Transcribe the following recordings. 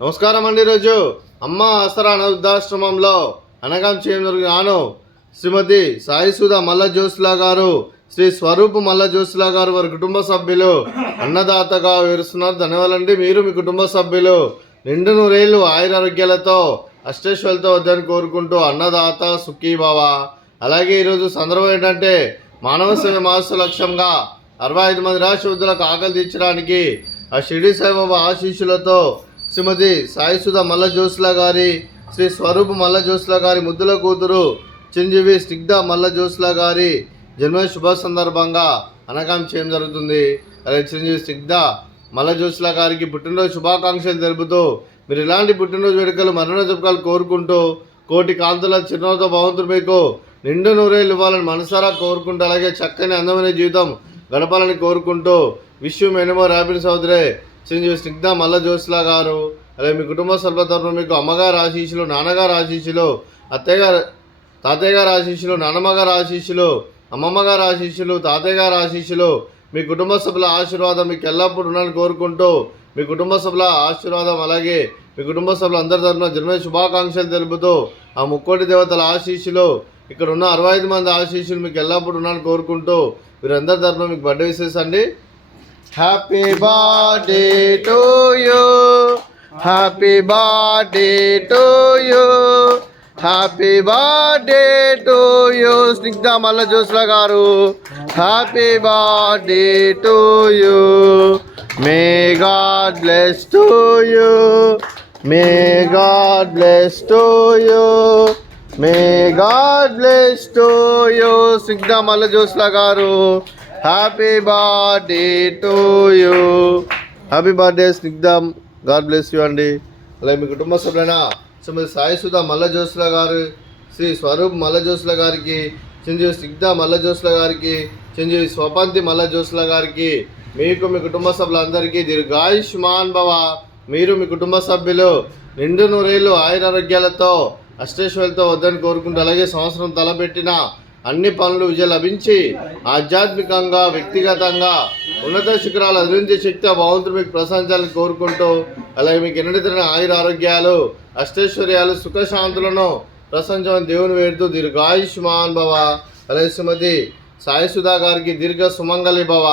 నమస్కారం అండి. ఈరోజు అమ్మ ఆసరా వృద్ధాశ్రమంలో అనగాం చేయను శ్రీమతి సాయిసుధ మల్ల జోస్లా గారు, శ్రీ స్వరూప్ మల్ల జోస్లా గారు వారి కుటుంబ సభ్యులు అన్నదాతగా వివరిస్తున్నారు. ధన్యవాదాలండి. మీరు మీ కుటుంబ సభ్యులు నిండు నూరేళ్లు ఆయురారోగ్యాలతో అష్టేశ్వరులతో వద్దని కోరుకుంటూ అన్నదాత సుఖీభవ. అలాగే ఈరోజు సందర్భం ఏంటంటే మానవ సేవ మాస లక్ష్యంగా 65 మంది రాష్ట్ర వృద్ధులకు ఆకలి తీర్చడానికి ఆ షిరిడి సాయిబాబా ఆశీస్సులతో శ్రీమతి సాయిసుధ మల్ల జోస్లా గారి, శ్రీ స్వరూప్ మల్ల జోస్లా గారి ముద్దుల కూతురు చిరంజీవి స్నిగ్ధ మల్ల జోస్లా గారి జన్మ శుభ సందర్భంగా అనగాం చేయడం జరుగుతుంది. అలాగే చిరంజీవి స్నిగ్ధ మల్ల జోస్లా గారికి పుట్టినరోజు శుభాకాంక్షలు తెలుపుతూ మీరు ఇలాంటి పుట్టినరోజు వేడుకలు మరణ జరుపుకాలు కోరుకుంటూ కోటి కాంతుల చిరునవ్వుతో భగవంతుడు మీకు నిండు నూరేళ్ళు ఇవ్వాలని మనసారా కోరుకుంటూ అలాగే చక్కని అందమైన జీవితం గడపాలని కోరుకుంటూ wish you many more happiness అవుతురే చిరంజీవి స్నిగ్ధ మల్ల జోస్లా గారు. అలాగే మీ కుటుంబ సభ్యుల తరఫున మీకు అమ్మగారు ఆశీస్సులు, నాన్నగారు ఆశీస్సులు, తాతయ్య గారు ఆశీస్సులు, నాన్నమ్మ గారు ఆశీస్సులు, అమ్మమ్మ గారు ఆశీస్సులు, తాతయ్య గారు ఆశీస్సులు, మీ కుటుంబ సభ్యుల ఆశీర్వాదం మీకు ఎల్లప్పుడూ ఉండాలని కోరుకుంటూ మీ కుటుంబ సభ్యుల ఆశీర్వాదం అలాగే మీ కుటుంబ సభ్యులు అందరి తరఫున జన్మ శుభాకాంక్షలు తెలుపుతూ ఆ ముక్కోటి దేవతల ఆశీస్సులు ఇక్కడ ఉన్న 65 మంది ఆశీస్సులు మీకు ఎల్లప్పుడూ ఉండాలని కోరుకుంటూ వీరందరి తరఫున మీకు బర్త్డే విషెస్ అండి. Happy birthday to you, happy birthday to you, happy birthday to you Snigdha Malla Josla garu. Happy birthday to you. May God bless to you, may God bless to you, may God bless to you Snigdha Malla Josla garu. Happy birthday to you. Happy birthday Snigdha, God bless you అండి. అలాగే మీ కుటుంబ సభ్యులైన శ్రీమతి సాయిసుధ మల్ల జోస్లా గారు, శ్రీ స్వరూప్ మల్ల జోస్లా గారికి, చిరంజీవి స్నిగ్ధ మల్ల జోస్లా గారికి, చిరంజీవి స్వపంతి మల్ల జోస్లా గారికి, మీకు మీ కుటుంబ సభ్యులందరికీ దీర్ఘాయుష్మాన్ భవ. మీరు మీ కుటుంబ సభ్యులు నిండు నూరేళ్ళు ఆయురారోగ్యాలతో అష్టేశ్వరులతో వద్దని కోరుకుంటూ అలాగే సంవత్సరం తలపెట్టిన అన్ని పనులు విజయం లభించి ఆధ్యాత్మికంగా వ్యక్తిగతంగా ఉన్నత శిఖరాలు అధిరించే శక్తి భగవంతుడు మీకు ప్రసాదించాలని కోరుకుంటూ అలాగే మీకు ఎన్నడైన ఆయుర ఆరోగ్యాలు అష్టైశ్వర్యాలు సుఖశాంతులను ప్రశంసమని దేవుని వేడుతూ దీర్ఘాయుష్మాన్ భవ. అలాగే శ్రీమతి సాయిసుధా గారికి దీర్ఘ సుమంగళి భవ.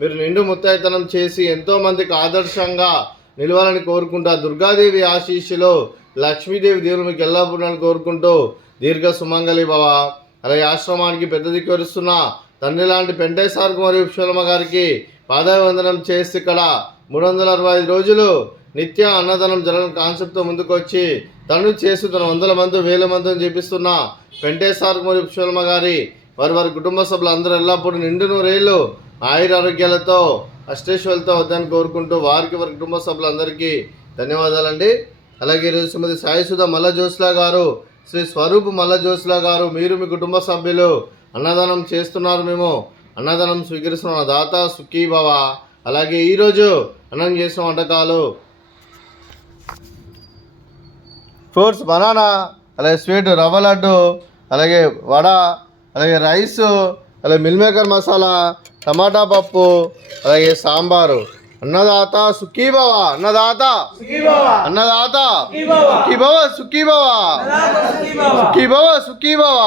మీరు నిండు ముత్తైతనం చేసి ఎంతోమందికి ఆదర్శంగా నిలవాలని కోరుకుంటూ దుర్గాదేవి ఆశీస్సులో లక్ష్మీదేవి దేవుని మీకు ఎల్లప్పుడూ కోరుకుంటూ దీర్ఘ సుమంగళి భవ. అలాగే ఆశ్రమానికి పెద్ద దిక్కు వరుస్తున్న తండ్రి లాంటి పెంటయ్య సార్కు మరియు విశ్వలమ్మ గారికి పాదాభివందనం చేసి ఇక్కడ 365 రోజులు నిత్య అన్నదానం జరగని కాన్సెప్ట్తో ముందుకు వచ్చి తను చేస్తూ తన 100 మంది 1000 మందిని చేపిస్తున్న పెంటయ్య సార్కు మరియు విశ్వలమ్మ గారి వారి కుటుంబ సభ్యులు అందరూ ఎల్లప్పుడూ నిండు నూరేళ్ళు ఆయురారోగ్యాలతో అష్టేశ్వరులతో వద్దని కోరుకుంటూ వారి కుటుంబ సభ్యులందరికీ ధన్యవాదాలండి. అలాగే ఈరోజు శ్రీమతి సాయిసుధ మల్ల జోస్లా గారు, శ్రీ స్వరూప్ మల్ల జోస్లా గారు, మీరు మీ కుటుంబ సభ్యులు అన్నదానం చేస్తున్నారు. మేము అన్నదానం స్వీకరిస్తున్న దాత సుఖీభవ. అలాగే ఈరోజు అన్నం చేసిన వంటకాలు ఫ్రూట్స్ బనానా, అలాగే స్వీట్ రవ్వ లడ్డు, అలాగే వడ, అలాగే రైసు, అలాగే మిల్ మేకర్ మసాలా, టమాటా పప్పు, అలాగే సాంబారు. అన్నదాత సుఖీభవ, అన్నదాత అన్నదాత సుఖీభవ, సుఖీభవ, సుఖీభవ, సుఖీభవ.